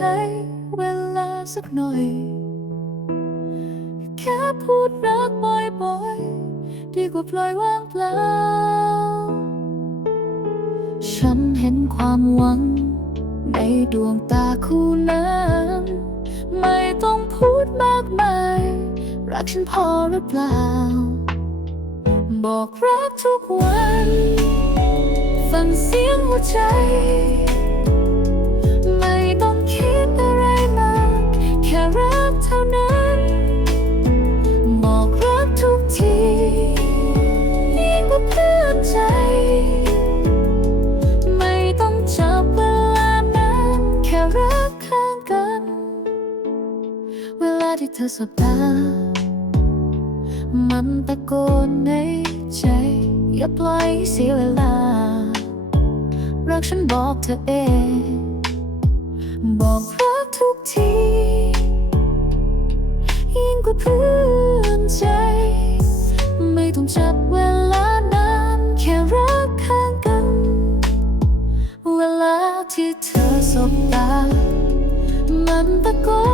ช้เวลาสักหน่อย แค่พูดรักบ่อยๆ ดีกว่าปล่อยว่างเปล่า ฉันเห็นความหวัง ในดวงตาคู่นั้น ไม่ต้องพูดมากมาย รักฉันพอหรือเปล่า บอกรักทุกวัน ฟังเสียงหัวใจ เวลาที่เธอสบตา มันตะโกนในใจ อย่าปล่อยเสียเวลา รักฉันบอกเธอเอง บอกรักทุกที ยิ่งกว่าเพื่อนใจ ไม่ต้องจับเวลานานแค่รักข้างกัน เวลาที่เธอสบตา มันตะโกน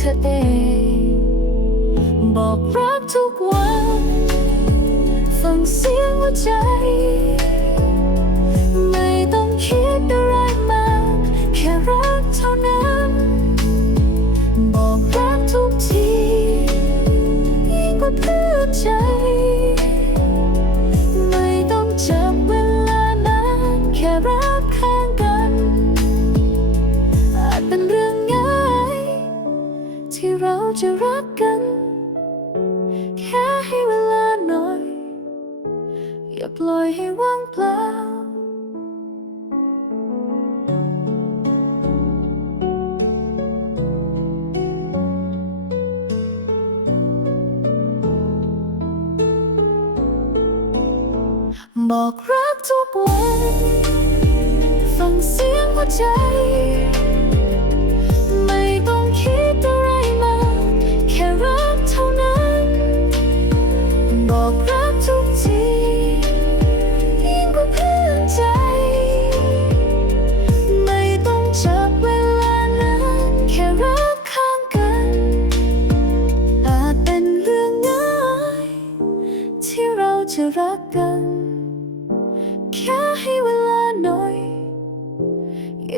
เธอเอง บอกรักทุกวัน ฟังเสียงหัวใจ เราจะรักกัน แค่ให้เวลาหน่อย อย่าปล่อยให้ว่างเปล่า บอกรักทุกวันฟังเสียงหัวใจ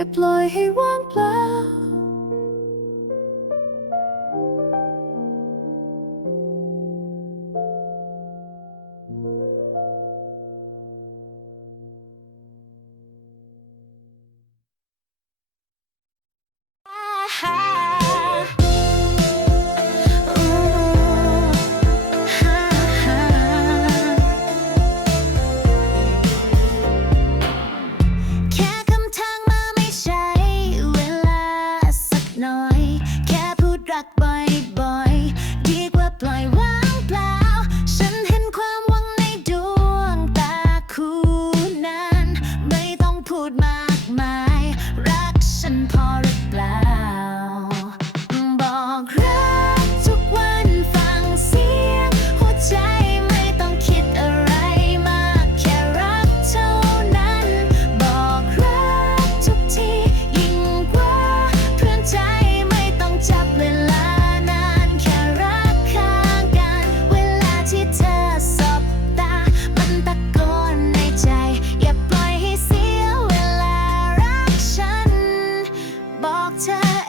อย่าปล่อยให้ว่างเปล่า น้อย แค่พูดรักบ่อยๆ ดีกว่าปล่อยวางเปล่า ฉันเห็นความหวังในดวงตาคู่นั้น ไม่ต้องพูดมา Time.